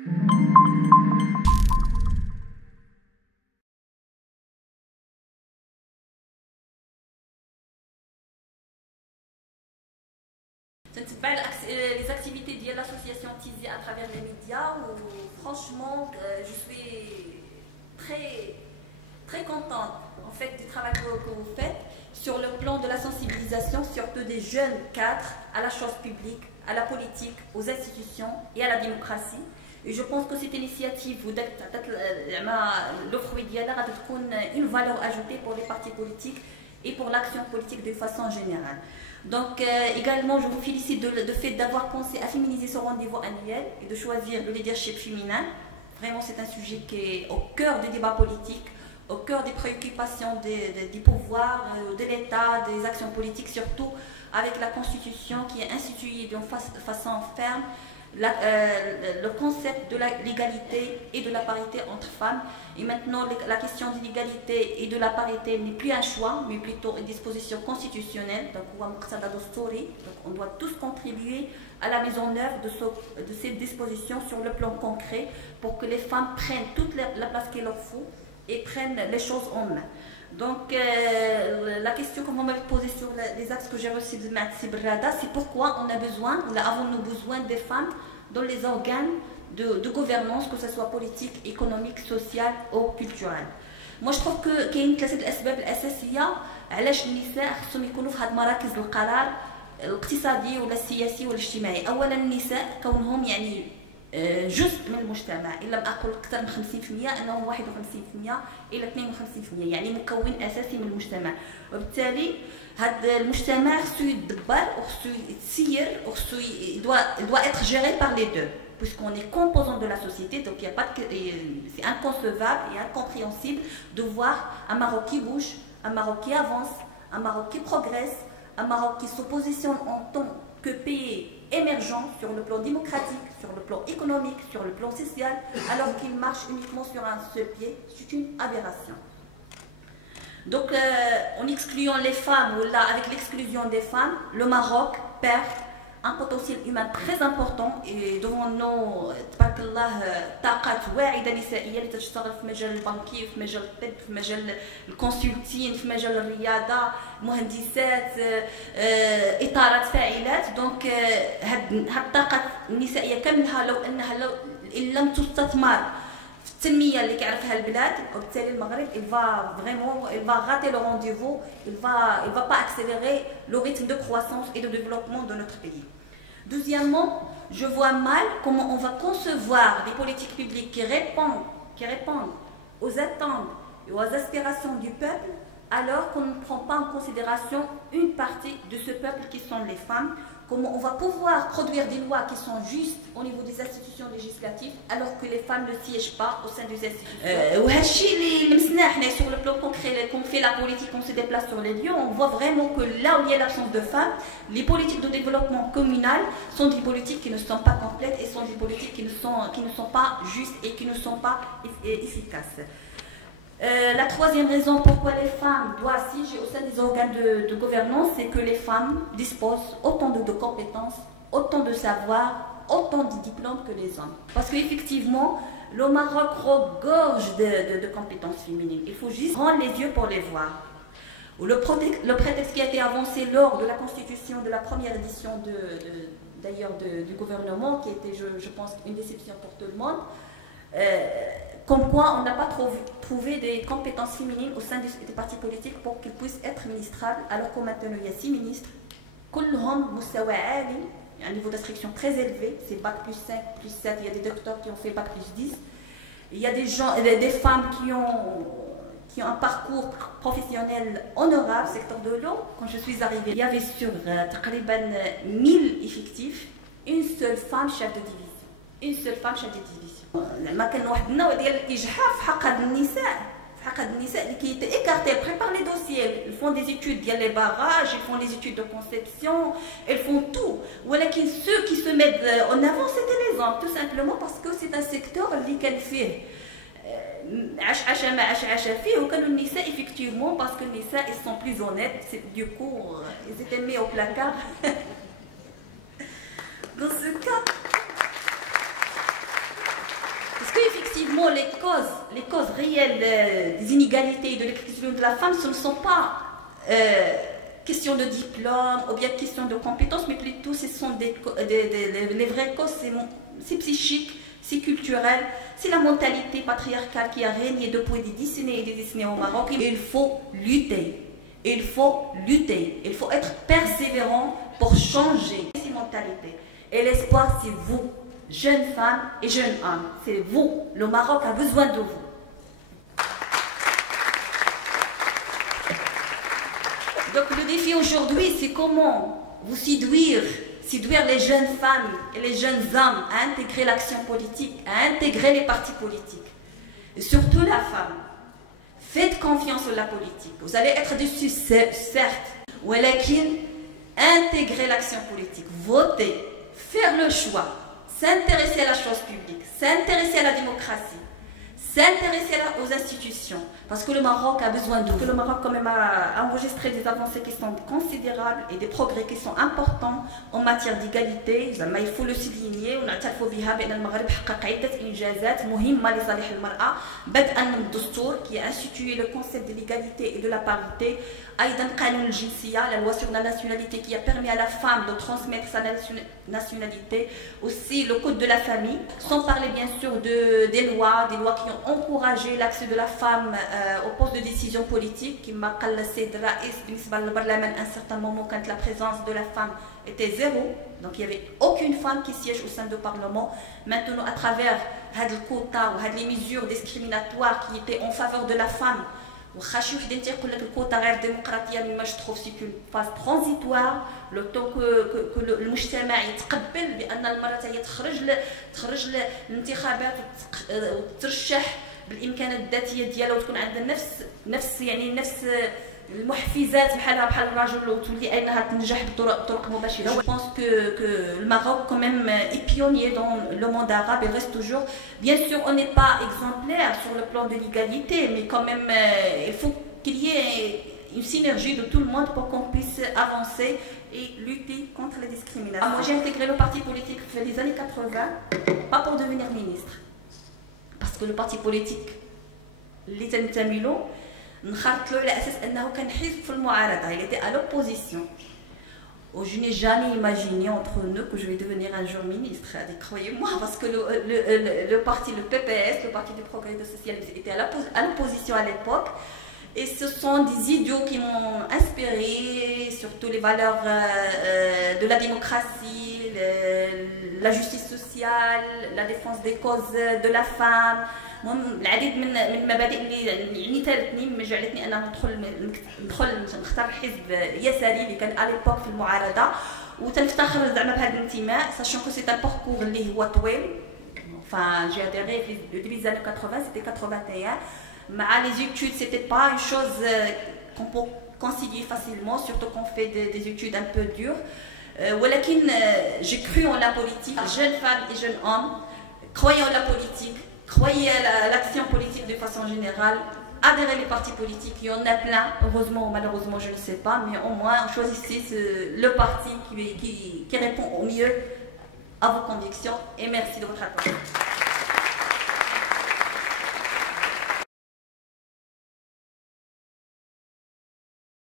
Les activités de l'association Tizi à travers les médias où franchement je suis très contente en fait du travail que vous faites sur le plan de la sensibilisation, surtout des jeunes cadres à la chose publique, à la politique, aux institutions et à la démocratie. Et je pense que cette initiative l'offre une valeur ajoutée pour les partis politiques et pour l'action politique de façon générale. Donc également, je vous félicite de fait d'avoir pensé à féminiser ce rendez-vous annuel et de choisir le leadership féminin. Vraiment, c'est un sujet qui est au cœur des débats politiques, au cœur des préoccupations du pouvoir, de l'État, des actions politiques, surtout avec la Constitution qui est instituée de façon ferme le concept de l'égalité et de la parité entre femmes. Et maintenant, la question de l'égalité et de la parité n'est plus un choix, mais plutôt une disposition constitutionnelle. Donc, on doit tous contribuer à la mise en œuvre de ces dispositions sur le plan concret pour que les femmes prennent toute la place qu'il leur faut et prennent les choses en main. Donc, la question que vous m'avez posée sur les axes que j'ai reçus de Matsi Brada, c'est pourquoi avons-nous besoin des femmes dans les organes de gouvernance, que ce soit politique, économique, social ou culturel. Moi, je trouve que كاين ثلاثة الأسباب الأساسية علاش النساء خصهم يكونوا في هذه مراكز القرار الاقتصادي ولا السياسي ولا الاجتماعي. أولا النساء كونهم يعني جزء من المجتمع، إن لم أقل أكثر من 50%، أنهم 51% إلى 52%، يعني مكون أساسي من المجتمع. وبالتالي هذا المجتمع خصو يتدبر وخصو يتسير وخصو doit être géré par les deux, puisqu'on est composant de la société. Donc c'est inconcevable et incompréhensible de voir un Maroc qui bouge, un Maroc qui avance, un Maroc qui progresse, un Maroc qui se positionne en tant que pays émergent sur le plan démocratique, sur le plan économique, sur le plan social, alors qu'il marche uniquement sur un seul pied. C'est une aberration. Donc, en excluant les femmes, ou là, avec l'exclusion des femmes, le Maroc perd un potentiel humain très important. Et devant nous, تبارك الله طاقات واعدة نسائية اللي تشتغل في مجال البنكي، في مجال الطب، في مجال الكونسلتين، في مجال الرياضة، مهندسات، إطارات فاعلات. دونك هاد الطاقات النسائية كاملها لو إن لم تستثمر في التنمية اللي كيعرفها البلاد، وبالتالي المغرب il va rater le rendez-vous, il va pas accélérer le rythme de croissance et de développement de notre pays. Deuxièmement, je vois mal comment on va concevoir des politiques publiques qui répondent aux attentes et aux aspirations du peuple, alors qu'on ne prend pas en considération une partie de ce peuple qui sont les femmes. Comment on va pouvoir produire des lois qui sont justes au niveau des institutions législatives alors que les femmes ne siègent pas au sein des institutions. Sur le plan concret, quand on fait la politique, on se déplace sur les lieux, on voit vraiment que là où il y a l'absence de femmes, les politiques de développement communal sont des politiques qui ne sont pas complètes et sont des politiques qui ne sont pas justes et qui ne sont pas efficaces. La troisième raison pourquoi les femmes doivent siéger au sein des organes de gouvernance, c'est que les femmes disposent autant de compétences, autant de savoir, autant de diplômes que les hommes. Parce qu'effectivement, le Maroc regorge de compétences féminines. Il faut juste rendre les yeux pour les voir. Le prétexte qui a été avancé lors de la constitution de la première édition du gouvernement, qui était, je pense, une déception pour tout le monde, comme quoi on n'a pas trouvé des compétences féminines au sein des partis politiques pour qu'ils puissent être ministrables, alors que maintenant il y a 6 ministres, كلهم مستوى عالي, un niveau d'instruction très élevé, c'est bac plus 5, plus 7, il y a des docteurs qui ont fait bac plus 10, il y a des femmes qui ont un parcours professionnel honorable, secteur de l'eau. Quand je suis arrivée, il y avait sur 1000 effectifs, une seule femme chef de division. Une seule femme chef de division. ما كان واحد النوع ديال الإجحاف في حق هاد النساء اللي كيتيكارتي. Elles préparent les dossiers, elles font des études ديال les barrages, elles font des études de conception, elles font tout. ولكن ceux qui se mettent en avant, c'était les hommes, tout simplement parce que c'est un secteur اللي كان فيه عشا ما عشا فيه, وكانوا النساء effectivement parce que les nisaa ils sont plus honnêtes, du coup ils étaient mis au placard. Dans ce cas, effectivement, les causes réelles des inégalités et de l'exclusion de la femme, ce ne sont pas question de diplôme ou bien question de compétences, mais plutôt ce sont les vraies causes, c'est psychique, c'est culturel, c'est la mentalité patriarcale qui a régné depuis des décennies et des décennies au Maroc. Il faut lutter, il faut lutter, il faut être persévérant pour changer ces mentalités. Et l'espoir, c'est vous, jeunes femmes et jeunes hommes, c'est vous. Le Maroc a besoin de vous. Donc le défi aujourd'hui, c'est comment vous séduire les jeunes femmes et les jeunes hommes à intégrer l'action politique, à intégrer les partis politiques. Et surtout la femme. Faites confiance à la politique. Vous allez être déçus, certes. Mais intégrer l'action politique, voter, faire le choix, s'intéresser à la chose publique, s'intéresser à la démocratie, s'intéresser aux institutions, parce que le Maroc a besoin de vous. Le Maroc quand même a enregistré des avancées qui sont considérables et des progrès qui sont importants en matière d'égalité. Il faut le souligner. ونعترف بها بأن المغرب حقق عدة إنجازات مهمة لصالح المرأة بدءا من الدستور qui a institué le concept de l'égalité et de la parité. أيضا قانون الجنسية, la loi sur la nationalité qui a permis à la femme de transmettre sa nationalité. Aussi le code de la famille, sans parler bien sûr des lois qui ont encouragé l'accès de la femme au poste de décision politique. Qui m'a قال السيد الرئيس بالنسبة للبرلمان à un certain moment quand la présence de la femme était zéro, donc il n'y avait aucune femme qui siège au sein du Parlement. Maintenant, à travers le quota ou les mesures discriminatoires qui étaient en faveur de la femme, وخاشي وحدين تيقول لك الكوتا غير ديمقراطيه، mais moi je trouve c'est une phase transitoire le temps que المجتمع يتقبل بان المراه هي تخرج للانتخابات وترشح بالامكانات الذاتيه ديالها وتكون عندها نفس المحفزات بحال الرجل وتولي انها تنجح بطرق مباشره. Je pense que le Maroc quand même est pionnier dans le monde arabe. Il reste toujours, bien sûr on n'est pas exemplaire sur le plan de l'égalité, mais quand même il faut qu'il y ait une synergie de tout le monde pour qu'on puisse avancer et lutter contre les discriminations. Moi j'ai intégré le parti politique dans les années 80, pas pour devenir ministre, parce que le parti politique اللي تنتمي له نخرط له على اساس انه كان حزب في المعارضه. Il était à l'opposition. Je n'ai jamais imaginé entre nous que je vais devenir un jour ministre. Croyez-moi, parce que le parti, le PPS, le Parti du Progrès et du Socialisme, était à l'opposition à l'époque. Et ce sont des idiots qui m'ont inspiré, surtout les valeurs de la démocratie, la justice sociale, la défense des causes de la femme. العديد من المبادئ اللي عنيتني جعلتني انا ندخل نختار حزب يساري اللي كان اليبوك في المعارضه، وتنفتخر زعما بهذا الانتماء ساشون كو سي ان باركور اللي هو طويل. Enfin, j'ai adhéré au début des années 80, c'était 81. Mais les études, c'était pas une chose qu'on peut concilier facilement, surtout qu'on fait des études un peu dures. J'ai cru en la politique. Jeunes femmes et jeunes hommes, croyez en la politique. Croyez à l'action politique de façon générale, adhérez les partis politiques, il y en a plein, heureusement ou malheureusement je ne sais pas, mais au moins choisissez le parti qui répond au mieux à vos convictions et merci de votre attention.